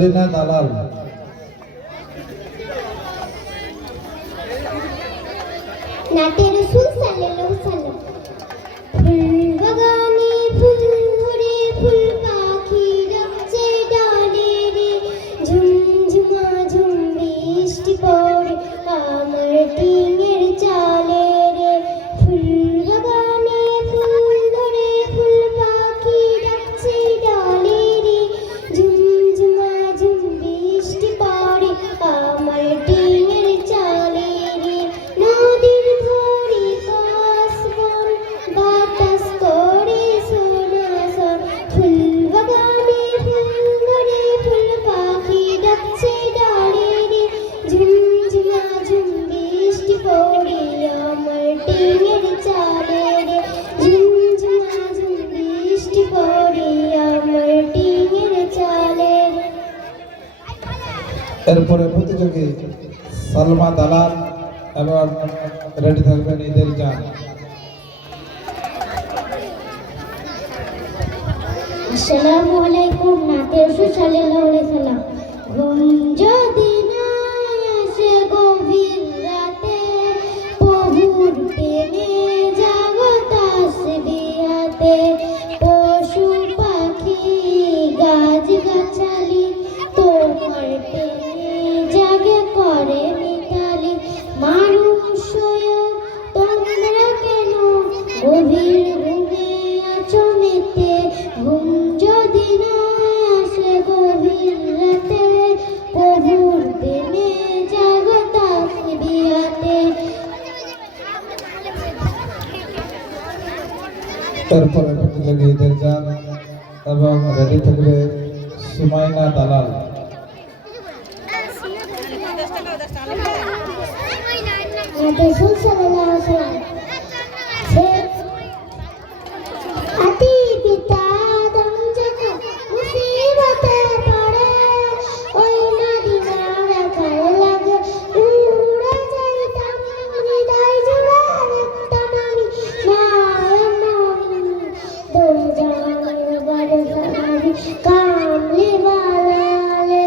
সেলিনা দালাল। নাতে রাসূল সাল্লাল্লাহু আলাইহি ওয়াসাল্লাম। ফুল বাগানে ফুল ভরে ফুল পাখি ডাকছে ডালে রে, ঝুমঝুমা ঝুম বৃষ্টি পড়ে আমার টিনের চালে রে। ফুল বাগানে ফুল ভরে ফুল পাখি ডাকছে ডালে রে, ঝুমঝুমা ঝুম বৃষ্টি পড়ে আমার টিনের চালে রে। নদীর ধারে কাশবন বাতাস করে সোনাসন, ফুল বাগানে ফুল ধরে ফুল পাখি ডাকছে ডালে রে, ঝুমঝুমা ঝুম বৃষ্টি পড়ে আমার টিনের চালে রে, ঝুমঝুমা ঝুম বৃষ্টি পড়ে আমার টিনের চালে রে। এরপরে প্রতিযোগী সালমা দালাল এবং রেডি থাকবেন ঈদের জান। আসসালামু আলাইকুম। নাতে রাসূল সাল্লাল্লাহু আলাইহি ওয়াসাল্লাম। ঘুম যদি না আসে গভীর রাতে, প্রভুর প্রেমে জাগো তাসবিহাতে, পশু পাখি গাছ গাছালি তোমার প্রেমে জাগে করে মিতালি। মানুষ তোমরা কেন গভীর ঘুমে আছো মেতে, ঘুম যদি না আসে গভীর রাতে, প্রভুর প্রেমে জাগো তাসবিহাতে। এরপরে প্রতিযোগী ঈদের জান এবং রেডি থাকবে সুমাইনা দালাল। নাতে রাসূল সাল্লাল্লাহু আলাইহি ওয়াসাল্লাম। আতি পিতা আদম যখন মুসিবতে পড়ে, ওই মদিনার গায়ে লাগে উড়ে যাইতাম হৃদয় জুড়ে রাখতাম আমি মায়াময় দো জাহানের বারসারি কামলি বালালে।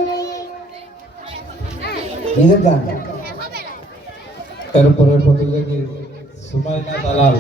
ঈদের গান। এরপরে প্রতিযোগী সুমাইনা দালাল।